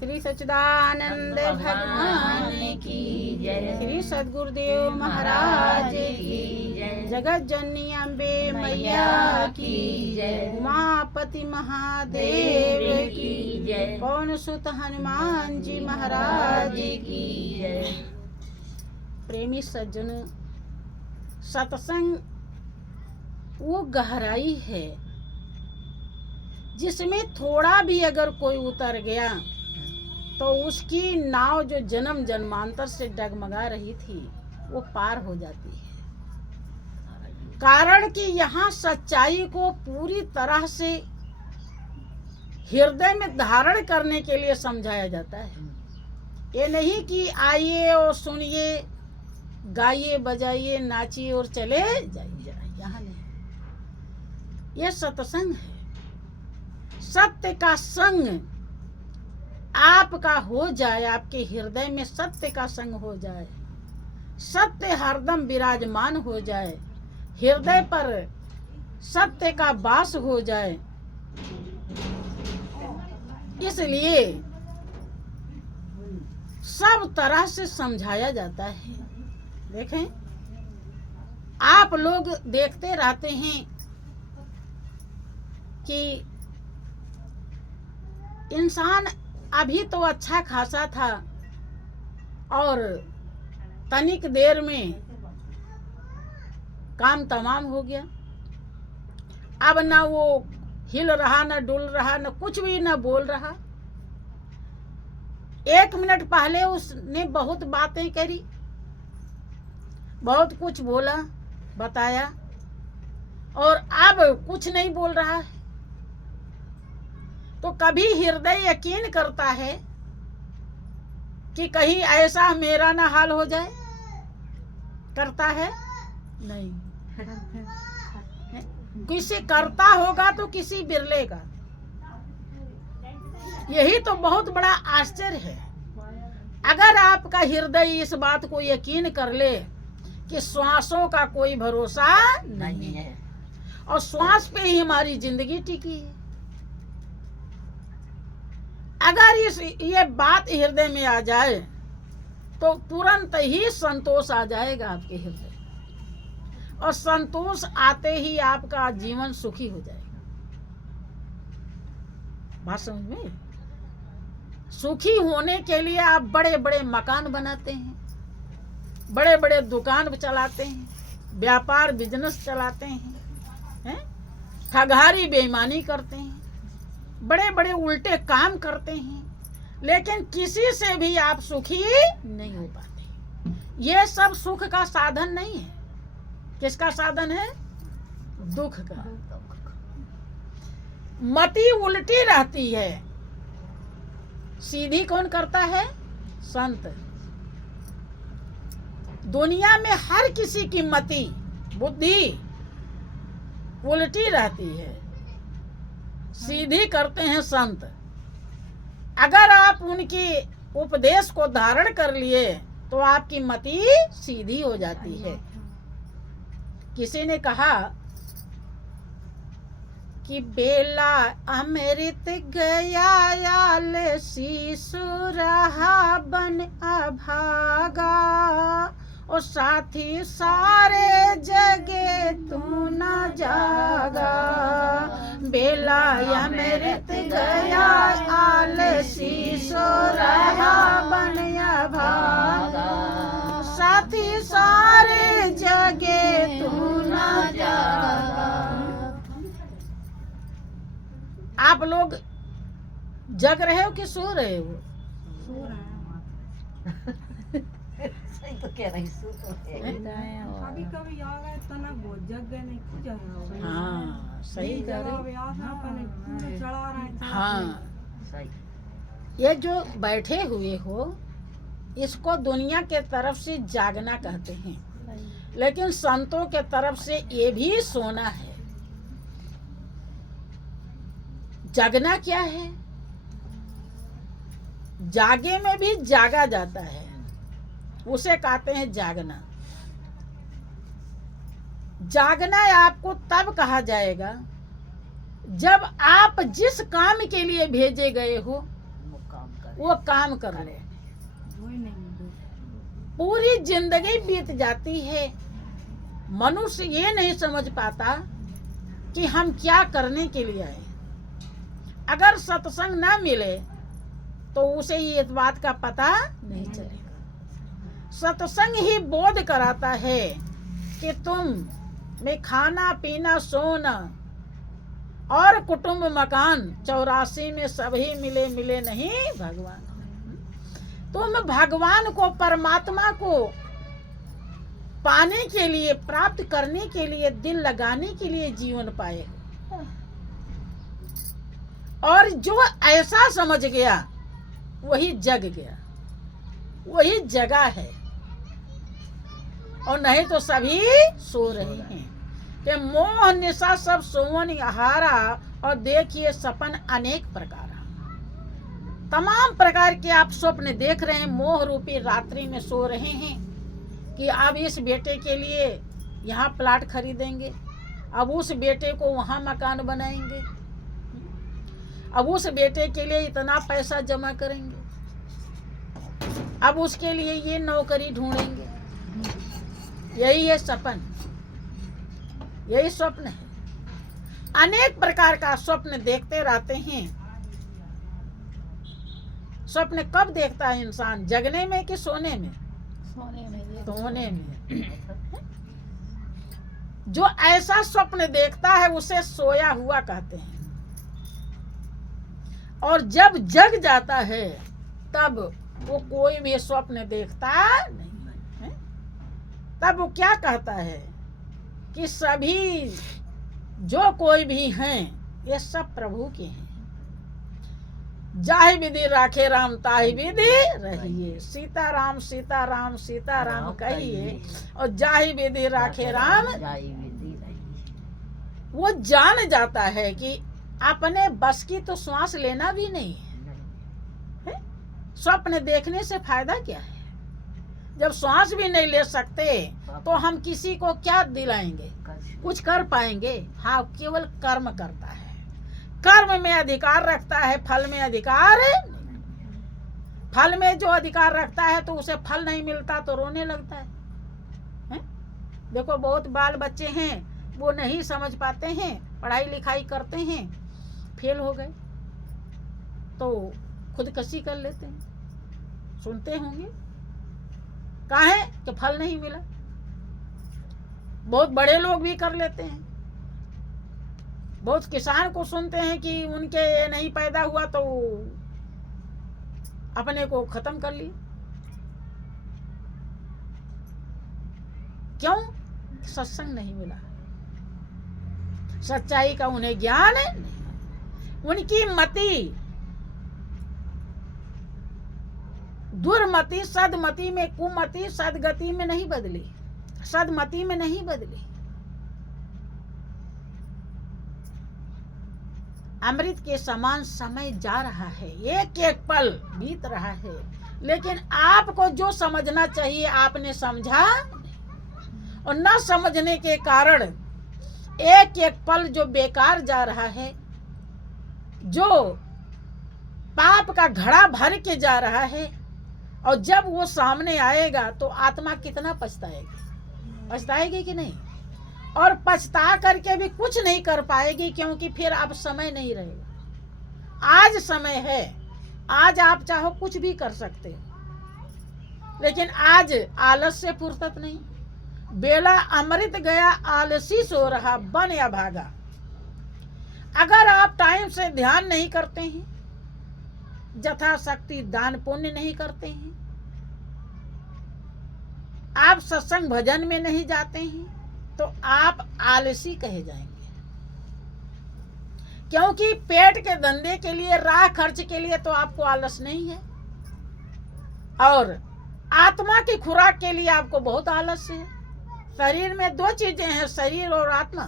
श्री सच्चिदानंद भगवान की जय। श्री सद्गुरुदेव महाराज की जय। जगत जननी अम्बे मैया की जय। उमापति महादेव की जय। पवन सुत हनुमान जी महाराज की जय। प्रेमी सज्जन, सत्संग वो गहराई है जिसमें थोड़ा भी अगर कोई उतर गया तो उसकी नाव जो जन्म जन्मांतर से डगमगा रही थी वो पार हो जाती है। कारण कि यहाँ सच्चाई को पूरी तरह से हृदय में धारण करने के लिए समझाया जाता है। ये नहीं कि आइए और सुनिए, गाइए बजाइए, नाचिए और चले जाइए, यहाँ नहीं। ये सत्संग है। सत्य का संग आपका हो जाए, आपके हृदय में सत्य का संग हो जाए, सत्य हरदम विराजमान हो जाए, हृदय पर सत्य का वास हो जाए। इसलिए सब तरह से समझाया जाता है। देखें, आप लोग देखते रहते हैं कि इंसान अभी तो अच्छा खासा था और तनिक देर में काम तमाम हो गया। अब ना वो हिल रहा, ना डुल रहा, ना कुछ भी ना बोल रहा। 1 मिनट पहले उसने बहुत बातें करी, बहुत कुछ बोला, बताया, और अब कुछ नहीं बोल रहा है। तो कभी हृदय यकीन करता है कि कहीं ऐसा मेरा ना हाल हो जाए? करता है? नहीं। किसी करता होगा तो किसी बिरले का। यही तो बहुत बड़ा आश्चर्य है। अगर आपका हृदय इस बात को यकीन कर ले कि श्वासों का कोई भरोसा नहीं है और श्वास पे ही हमारी जिंदगी टिकी है, अगर ये बात हृदय में आ जाए तो तुरंत ही संतोष आ जाएगा आपके हृदय, और संतोष आते ही आपका जीवन सुखी हो जाएगा। बात समझ में? सुखी होने के लिए आप बड़े बड़े मकान बनाते हैं, बड़े बड़े दुकान चलाते हैं, व्यापार बिजनेस चलाते हैं, ठगारी बेईमानी करते हैं, बड़े बड़े उल्टे काम करते हैं, लेकिन किसी से भी आप सुखी नहीं हो पाते। ये सब सुख का साधन नहीं है। किसका साधन है? दुख का। मति उल्टी रहती है, सीधी कौन करता है? संत। दुनिया में हर किसी की मति, बुद्धि उल्टी रहती है, सीधी करते हैं संत। अगर आप उनकी उपदेश को धारण कर लिए तो आपकी मति सीधी हो जाती है। किसी ने कहा कि बेला अमृत गयाल शिशु रहा बन अभागा, और साथी सारे जगे तू न जागा। बेला अमृत गयाल शिशु रहा बन अभागा, साथी सारे जगे तू न जागा। आप लोग जग रहे हो कि सो रहे हो? सो रहे हैं। सही तो कह रही, सो तो कभी कभी आ गए तना बहुत जग गए, नहीं कुछ है। हाँ, सही कह रहे पूरे चढ़ा रहे हैं। हाँ, सही। ये जो बैठे हुए हो इसको दुनिया के तरफ से जागना कहते हैं, लेकिन संतों के तरफ से ये भी सोना है। जागना क्या है? जागे में भी जागा जाता है, उसे कहते हैं जागना। जागना आपको तब कहा जाएगा जब आप जिस काम के लिए भेजे गए हो वो काम कर ले। वही नहीं। पूरी जिंदगी बीत जाती है, मनुष्य ये नहीं समझ पाता कि हम क्या करने के लिए आए। अगर सत्संग ना मिले तो उसे ये बात का पता नहीं चलेगा। सत्संग ही बोध कराता है कि तुम में खाना पीना सोना और कुटुंब मकान 84 में सभी मिले मिले नहीं भगवान। तुम भगवान को परमात्मा को पाने के लिए प्राप्त करने के लिए दिल लगाने के लिए जीवन पाए। और जो ऐसा समझ गया वही जग गया, वही जगह है। और नहीं तो सभी सो रहे हैं कि मोह निशा सब सोवन आहारा, और देखिए सपन अनेक प्रकार। तमाम प्रकार के आप स्वप्न देख रहे हैं, मोह रूपी रात्रि में सो रहे हैं कि अब इस बेटे के लिए यहाँ प्लाट खरीदेंगे, अब उस बेटे को वहाँ मकान बनाएंगे, अब उस बेटे के लिए इतना पैसा जमा करेंगे, अब उसके लिए ये नौकरी ढूंढेंगे। यही है सपन, यही स्वप्न है। अनेक प्रकार का स्वप्न देखते रहते हैं। स्वप्न कब देखता है इंसान, जगने में कि सोने में? सोने में। सोने में। जो ऐसा स्वप्न देखता है उसे सोया हुआ कहते हैं। और जब जग जाता है तब वो कोई भी स्वप्न देखता नहीं है। तब वो क्या कहता है कि सभी जो कोई भी हैं ये सब प्रभु के हैं। जाहि विधि राखे राम ताहि विधि रहिए, सीताराम सीताराम सीताराम कहिए, और जाहि विधि राखे राम। वो जान जाता है कि अपने बस की तो श्वास लेना भी नहीं है। स्वप्न देखने से फायदा क्या है? जब श्वास भी नहीं ले सकते तो हम किसी को क्या दिलाएंगे, कुछ कर पाएंगे? हाँ, केवल कर्म करता है, कर्म में अधिकार रखता है, फल में अधिकार नहीं। फल में जो अधिकार रखता है तो उसे फल नहीं मिलता तो रोने लगता है? देखो बहुत बाल बच्चे हैं, वो नहीं समझ पाते हैं, पढ़ाई लिखाई करते हैं, फेल हो गए तो खुदकशी कर लेते हैं, सुनते होंगे। काहे कि फल नहीं मिला। बहुत बड़े लोग भी कर लेते हैं। बहुत किसान को सुनते हैं कि उनके ये नहीं पैदा हुआ तो अपने को खत्म कर लिए। क्यों? सत्संग नहीं मिला, सच्चाई का उन्हें ज्ञान नहीं। उनकी मति दुर्मति सदमति में, कुमति सदगति में नहीं बदली, सदमति में नहीं बदली। अमृत के समान समय जा रहा है, एक एक पल बीत रहा है, लेकिन आपको जो समझना चाहिए आपने समझा, और न समझने के कारण एक एक पल जो बेकार जा रहा है, जो पाप का घड़ा भर के जा रहा है, और जब वो सामने आएगा तो आत्मा कितना पछताएगी, पछताएगी कि नहीं? और पछता करके भी कुछ नहीं कर पाएगी, क्योंकि फिर अब समय नहीं रहेगा। आज समय है, आज आप चाहो कुछ भी कर सकते हो, लेकिन आज आलस से फुर्सत नहीं। बेला अमृत गया आलसी सो रहा, बन या भागा। अगर आप टाइम से ध्यान नहीं करते हैं, यथाशक्ति दान पुण्य नहीं करते हैं, आप सत्संग भजन में नहीं जाते हैं, तो आप आलसी कहे जाएंगे। क्योंकि पेट के धंधे के लिए, राह खर्च के लिए तो आपको आलस नहीं है, और आत्मा की खुराक के लिए आपको बहुत आलस है। शरीर में दो चीजें हैं, शरीर और आत्मा।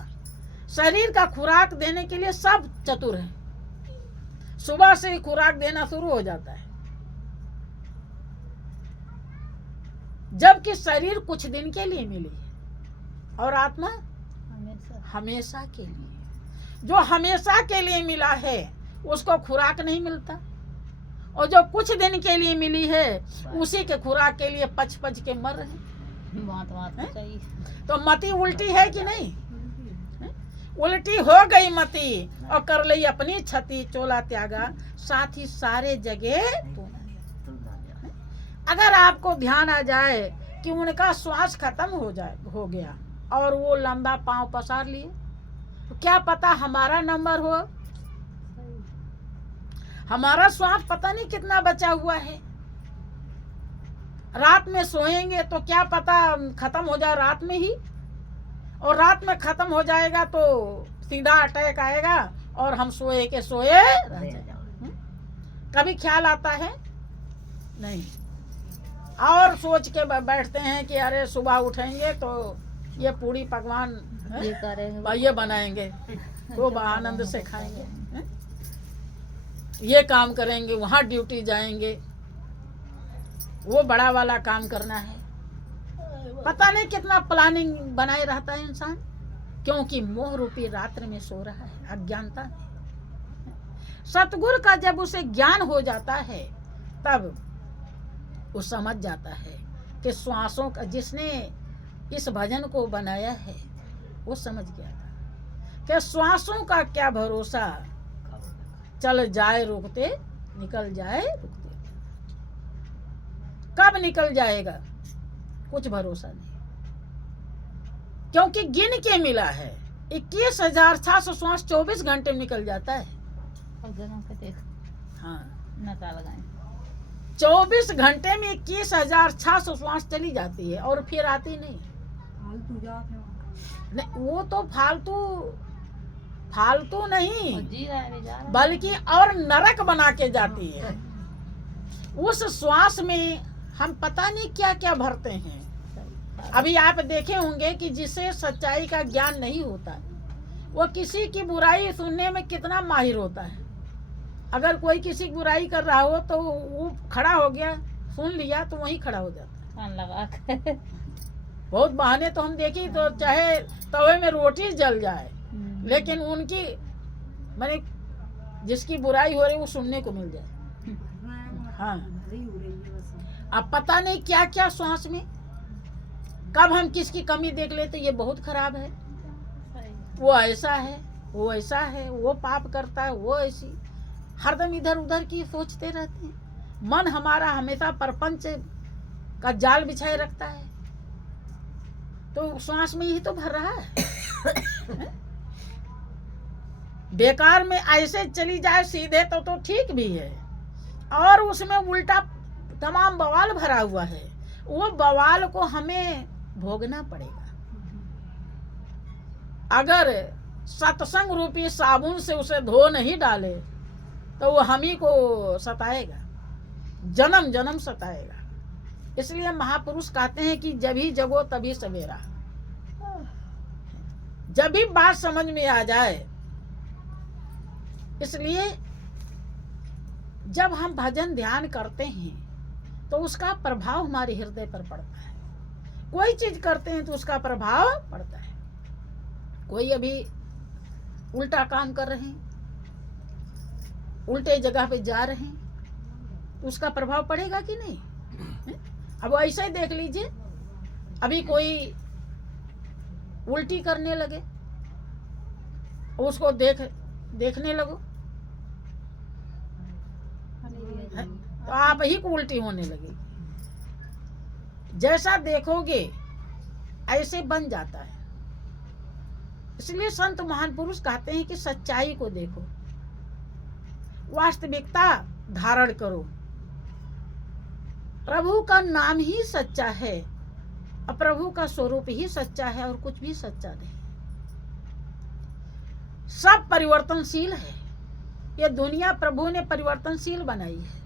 शरीर का खुराक देने के लिए सब चतुर हैं, सुबह से ही खुराक देना शुरू हो जाता है, जबकि शरीर कुछ दिन के लिए मिली है और आत्मा हमेशा के लिए। जो हमेशा के लिए मिला है उसको खुराक नहीं मिलता, और जो कुछ दिन के लिए मिली है उसी के खुराक के लिए पच पच के मर रहे हैं। बात हैं? चाहिए। तो मति उल्टी है कि नहीं? हैं? उल्टी हो गई मति और कर ली अपनी क्षति, चोला त्यागा साथ ही सारे जगह तू न जा। अगर आपको ध्यान आ जाए कि उनका श्वास खत्म हो गया और वो लंबा पांव पसार लिए, तो क्या पता हमारा नंबर हो। हमारा श्वास पता नहीं कितना बचा हुआ है। रात में सोएंगे तो क्या पता खत्म हो जाए रात में ही, और रात में खत्म हो जाएगा तो सीधा अटैक आएगा और हम सोए के सोए रह जाएंगे। कभी ख्याल आता है नहीं, और सोच के बैठते हैं कि अरे सुबह उठेंगे तो ये पूरी पकवान ये करेंगे, ये बनाएंगे, खूब आनंद से खाएंगे, ये काम करेंगे, वहाँ ड्यूटी जाएंगे, वो बड़ा वाला काम करना है। पता नहीं कितना प्लानिंग बनाए रहता है इंसान, क्योंकि मोह रूपी रात्रि में सो रहा है अज्ञानता में। सतगुरु का जब उसे ज्ञान हो जाता है तब वो समझ जाता है कि श्वासों का, जिसने इस भजन को बनाया है वो समझ गया था कि श्वासों का क्या भरोसा, चल जाए रुकते निकल जाए रुकते। कब निकल जाएगा कुछ भरोसा नहीं, क्योंकि गिन के मिला है 21,700 श्वास 24 घंटे में निकल जाता है। हाँ, नशा लगाएं। 24 घंटे में 21,600 श्वास चली जाती है और फिर आती नहीं। फालतू जाते हैं। नहीं, वो तो फालतू नहीं, जी रहा है बेचारा। बल्कि और नरक बना के जाती है। उस श्वास में हम पता नहीं क्या क्या भरते हैं। अभी आप देखे होंगे कि जिसे सच्चाई का ज्ञान नहीं होता वो किसी की बुराई सुनने में कितना माहिर होता है। अगर कोई किसी की बुराई कर रहा हो तो वो खड़ा हो गया, सुन लिया तो वहीं खड़ा हो जाता है। कान लगा के। बहुत बहाने तो हम देखी, तो चाहे तवे में रोटी जल जाए लेकिन उनकी माने जिसकी बुराई हो रही वो सुनने को मिल जाए। हाँ, भरी हो रही है बस। अब पता नहीं क्या क्या श्वास में कब हम किसकी कमी देख लेते, ये बहुत खराब है, वो ऐसा है, वो ऐसा है, वो पाप करता है, वो ऐसी, हरदम इधर उधर की सोचते रहते हैं। मन हमारा हमेशा परपंच का जाल बिछाए रखता है, तो श्वास में यही तो भर रहा है। बेकार में ऐसे चली जाए सीधे तो ठीक भी है, और उसमें उल्टा तमाम बवाल भरा हुआ है। वो बवाल को हमें भोगना पड़ेगा। अगर सत्संग रूपी साबुन से उसे धो नहीं डाले तो वो हम ही को सताएगा, जन्म जन्म सताएगा। इसलिए महापुरुष कहते हैं कि जब ही जगो तभी सवेरा। जब भी बात समझ में आ जाए, इसलिए जब हम भजन ध्यान करते हैं तो उसका प्रभाव हमारे हृदय पर पड़ता है। कोई चीज करते हैं तो उसका प्रभाव पड़ता है। कोई अभी उल्टा काम कर रहे हैं, उल्टे जगह पे जा रहे हैं, तो उसका प्रभाव पड़ेगा कि नहीं? अब ऐसा ही देख लीजिए, अभी कोई उल्टी करने लगे, उसको देखने लगो तो आप ही को उल्टी होने लगेगी। जैसा देखोगे ऐसे बन जाता है। इसलिए संत महान पुरुष कहते हैं कि सच्चाई को देखो, वास्तविकता धारण करो। प्रभु का नाम ही सच्चा है और प्रभु का स्वरूप ही सच्चा है, और कुछ भी सच्चा नहीं। सब परिवर्तनशील है। ये दुनिया प्रभु ने परिवर्तनशील बनाई है,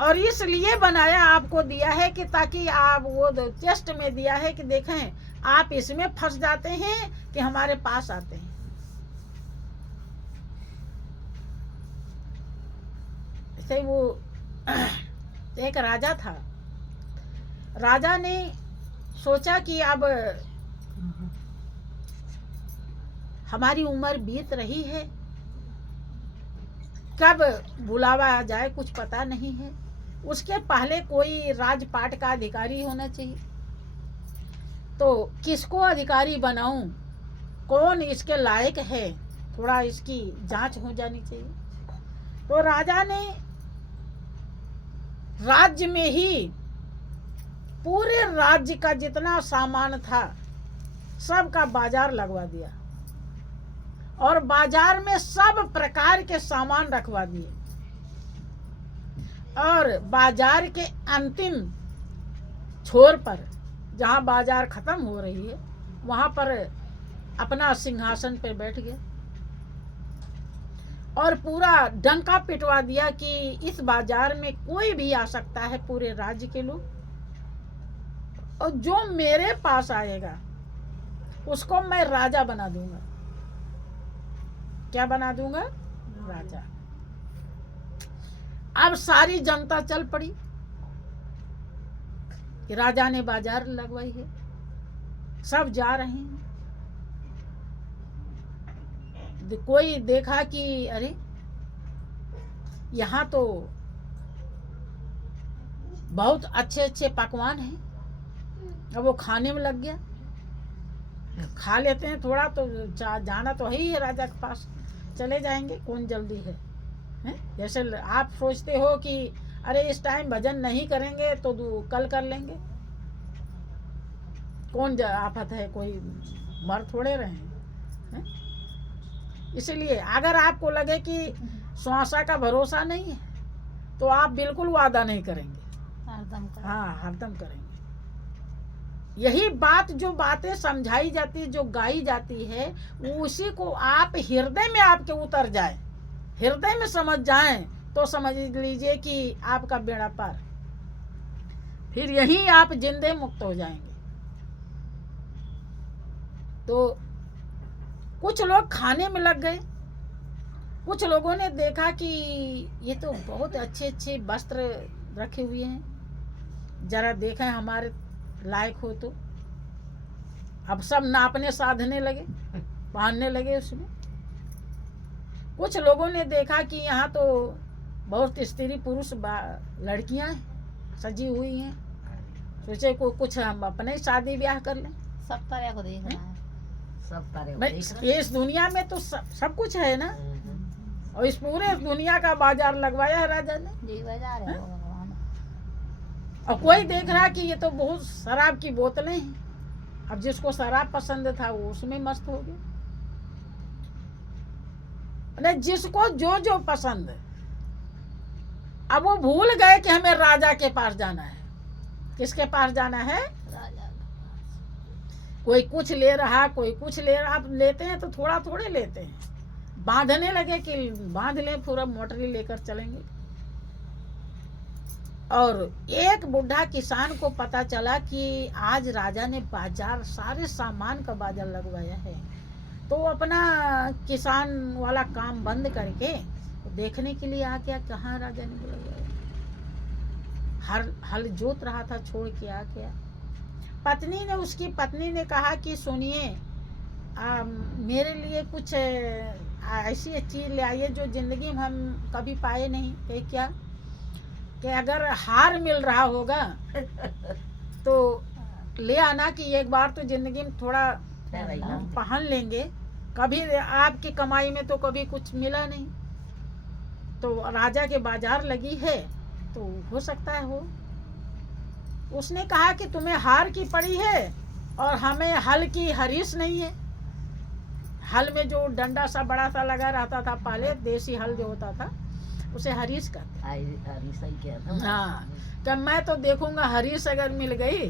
और इसलिए बनाया, आपको दिया है कि ताकि आप वो टेस्ट में दिया है कि देखें आप इसमें फंस जाते हैं कि हमारे पास आते हैं। ऐसे वो एक राजा था। राजा ने सोचा कि अब हमारी उम्र बीत रही है कब बुलावा आ जाए कुछ पता नहीं है। उसके पहले कोई राजपाट का अधिकारी होना चाहिए। तो किसको अधिकारी बनाऊं, कौन इसके लायक है, थोड़ा इसकी जांच हो जानी चाहिए। तो राजा ने राज्य में ही पूरे राज्य का जितना सामान था सबका बाजार लगवा दिया और बाजार में सब प्रकार के सामान रखवा दिए। और बाजार के अंतिम छोर पर जहां बाजार खत्म हो रही है वहां पर अपना सिंहासन पे बैठ गए और पूरा डंका पिटवा दिया कि इस बाजार में कोई भी आ सकता है, पूरे राज्य के लोग, और जो मेरे पास आएगा उसको मैं राजा बना दूंगा। क्या बना दूंगा? राजा। अब सारी जनता चल पड़ी कि राजा ने बाजार लगवाई है, सब जा रहे हैं। कोई देखा कि अरे यहाँ तो बहुत अच्छे अच्छे पकवान हैं। अब वो खाने में लग गया, खा लेते हैं थोड़ा, तो जाना तो है ही है राजा के पास, चले जाएंगे, कौन जल्दी है, हैं? जैसे आप सोचते हो कि अरे इस टाइम भजन नहीं करेंगे तो कल कर लेंगे, कौन आफत है, कोई मर थोड़े रहे हैं। इसलिए अगर आपको लगे कि श्वासा का भरोसा नहीं है तो आप बिल्कुल वादा नहीं करेंगे, हरदम करें। हाँ हरदम करेंगे। यही बात, जो बातें समझाई जाती है, जो गाई जाती है, उसी को आप हृदय में आपके उतर जाए, हृदय में समझ जाएं तो समझ लीजिए कि आपका बेड़ा पार, फिर यहीं आप जिंदे मुक्त हो जाएंगे। तो कुछ लोग खाने में लग गए। कुछ लोगों ने देखा कि ये तो बहुत अच्छे अच्छे वस्त्र रखे हुए हैं, जरा देखें हमारे लायक हो तो। अब सब नापने साधने लगे, पहनने लगे उसमें। कुछ लोगों ने देखा कि यहाँ तो बहुत स्त्री पुरुष लड़कियां हैं, सजी हुई हैं, सोचे को कुछ हम अपने शादी ब्याह कर लें। सब तरह को देख रहा है। सब तारे भाई इस दुनिया में तो सब कुछ है ना, और इस पूरे दुनिया का बाजार लगवाया है राजा ने। जी बाजार है वो भगवान। और कोई देख रहा कि ये तो बहुत शराब की बोतलें हैं, अब जिसको शराब पसंद था वो उसमें मस्त हो गया। ने जिसको जो जो पसंद है, अब वो भूल गए कि हमें राजा के पास जाना है। किसके पास जाना है? राजा कोई कुछ ले रहा, कोई कुछ ले रहा। आप लेते हैं तो थोड़ा थोड़े लेते हैं, बांधने लगे कि बांध ले, पूरा मोटरी लेकर चलेंगे। और एक बुढ़ा किसान को पता चला कि आज राजा ने बाजार, सारे सामान का बाजार लगवाया है, तो वो अपना किसान वाला काम बंद करके देखने के लिए आ गया कहाँ राजा ने लगवाया। हल जोत रहा था, छोड़ के आ गया। उसकी पत्नी ने कहा कि सुनिए, मेरे लिए कुछ ऐसी चीज ले आइए जो जिंदगी में हम कभी पाए नहीं। कहे क्या? कि अगर हार मिल रहा होगा तो ले आना, कि एक बार तो जिंदगी में थोड़ा पहन लेंगे, कभी आपकी कमाई में तो कभी कुछ मिला नहीं। तो राजा के बाजार लगी है तो हो सकता है हो। उसने कहा कि तुम्हें हार की पड़ी है और हमें हल की हरीस नहीं है। हल में जो डंडा सा बड़ा सा लगा रहता था पहले, देसी हल जो होता था उसे हरीस कहते। हाँ, तो मैं तो देखूंगा हरीस अगर मिल गई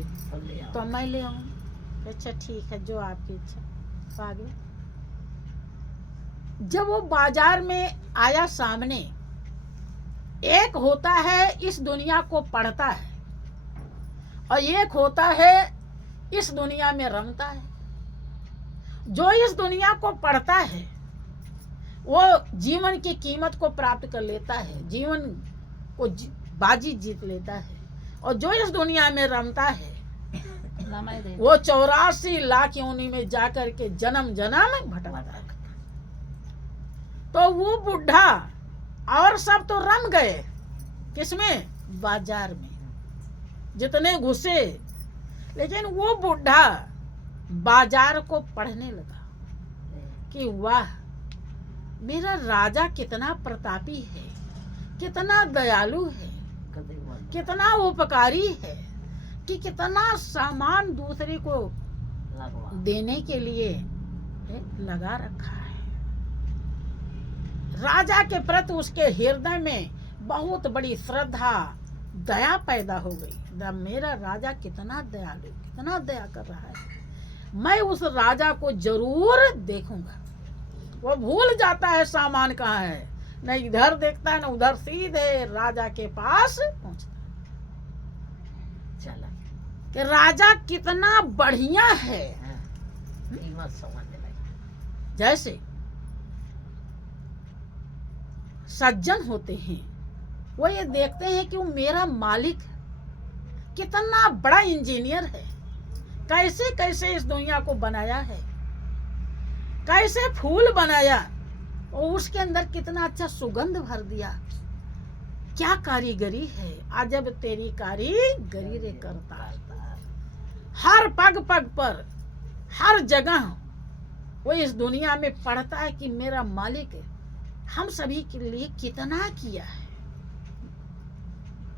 तो मैं ले आऊंगा। अच्छा ठीक है, जो आपकी इच्छा। आगे जब वो बाजार में आया, सामने एक होता है इस दुनिया को पढ़ता है और एक होता है इस दुनिया में रमता है। जो इस दुनिया को पढ़ता है वो जीवन की कीमत को प्राप्त कर लेता है, जीवन को बाजी जीत लेता है। और जो इस दुनिया में रमता है वो 84 लाख योनि में जाकर के जन्म जन्म भटकता है। तो वो बुढ़ा और सब तो रम गए किसमें, बाजार में, जितने घुसे। लेकिन वो बुढ़ा बाजार को पढ़ने लगा कि वाह, मेरा राजा कितना प्रतापी है, कितना दयालु है, कितना उपकारी है, कि कितना सामान दूसरे को देने के लिए लगा रखा है। राजा के प्रति उसके हृदय में बहुत बड़ी श्रद्धा, दया पैदा हो गई। मेरा राजा कितना दयालु, कितना दया कर रहा है, मैं उस राजा को जरूर देखूंगा। वो भूल जाता है सामान कहाँ है, न इधर देखता है न उधर, सीधे राजा के पास पहुंचता है। चला कि राजा कितना बढ़िया है। जैसे सज्जन होते हैं, वो ये देखते हैं कि वो मेरा मालिक कितना बड़ा इंजीनियर है, कैसे कैसे इस दुनिया को बनाया है, कैसे फूल बनाया और उसके अंदर कितना अच्छा सुगंध भर दिया, क्या कारीगरी है, अजब तेरी कारीगरी रे करता। हर पग पग पर, हर जगह वो इस दुनिया में पढ़ता है कि मेरा मालिक हम सभी के लिए कितना किया है,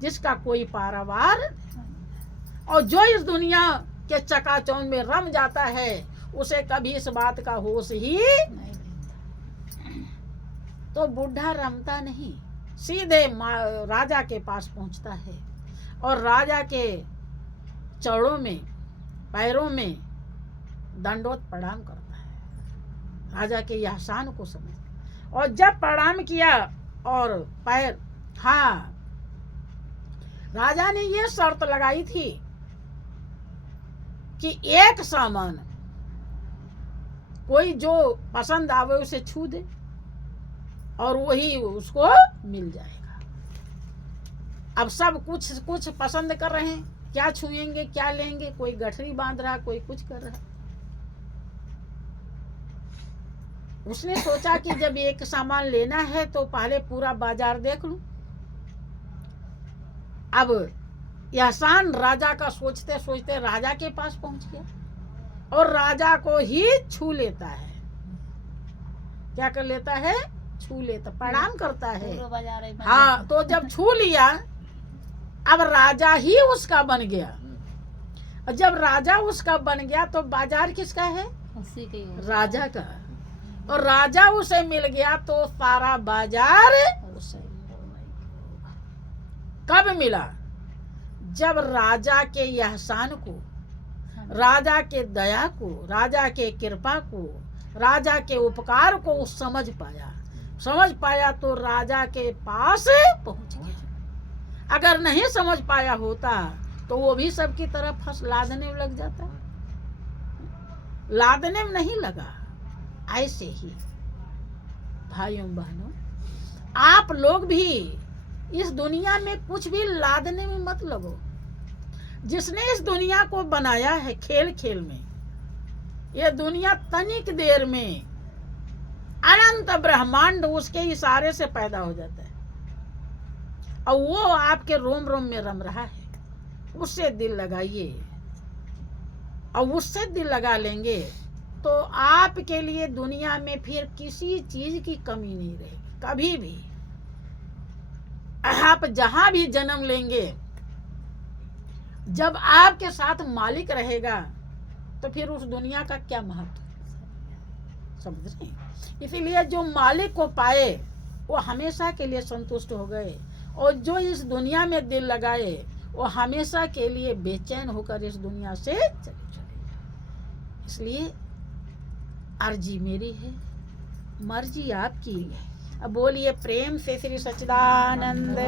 जिसका कोई पारावार। और जो इस दुनिया के चकाचौंध में रम जाता है, उसे कभी इस बात का होश ही। तो बूढ़ा रमता नहीं, सीधे राजा के पास पहुंचता है और राजा के चरणों में, पैरों में दंडोत प्रणाम करता है, राजा के एहसान को समझ। और जब प्रणाम किया और पैर, हाँ, राजा ने ये शर्त लगाई थी कि एक सामान कोई जो पसंद आवे उसे छू दे और वही उसको मिल जाएगा। अब सब कुछ पसंद कर रहे हैं, क्या छुएंगे, क्या लेंगे, कोई गठरी बांध रहा, कोई कुछ कर रहा। उसने सोचा कि जब एक सामान लेना है तो पहले पूरा बाजार देख लूं। अब एहसान राजा का सोचते सोचते राजा के पास पहुंच गया और राजा को ही छू लेता है। क्या कर लेता है, छू लेता, प्रणाम करता है। हाँ, तो जब छू लिया अब राजा ही उसका बन गया। और जब राजा उसका बन गया तो बाजार किसका है, राजा का। और राजा उसे मिल गया तो सारा बाजार उसे। कब मिला, जब राजा के एहसान को, राजा के दया को, राजा के कृपा को, राजा के उपकार को वो समझ पाया तो राजा के पास पहुंच गया। अगर नहीं समझ पाया होता तो वो भी सबकी तरफ फंस लादने में लग जाता। लादने में नहीं लगा। ऐसे ही भाइयों बहनों, आप लोग भी इस दुनिया में कुछ भी लादने में मत लगो। जिसने इस दुनिया को बनाया है खेल खेल में, ये दुनिया तनिक देर में अनंत ब्रह्मांड उसके इशारे से पैदा हो जाता है और वो आपके रोम रोम में रम रहा है। उससे दिल लगाइए और उससे दिल लगा लेंगे तो आपके लिए दुनिया में फिर किसी चीज की कमी नहीं रहेगी। कभी भी आप जहां भी जन्म लेंगे, जब आपके साथ मालिक रहेगा तो फिर उस दुनिया का क्या महत्व, समझ रहे हैं? इसीलिए जो मालिक को पाए वो हमेशा के लिए संतुष्ट हो गए और जो इस दुनिया में दिल लगाए वो हमेशा के लिए बेचैन होकर इस दुनिया से चले। इसलिए अर्जी मेरी है, मर्जी आपकी है। अब बोलिए प्रेम से श्री सच्चिदानंद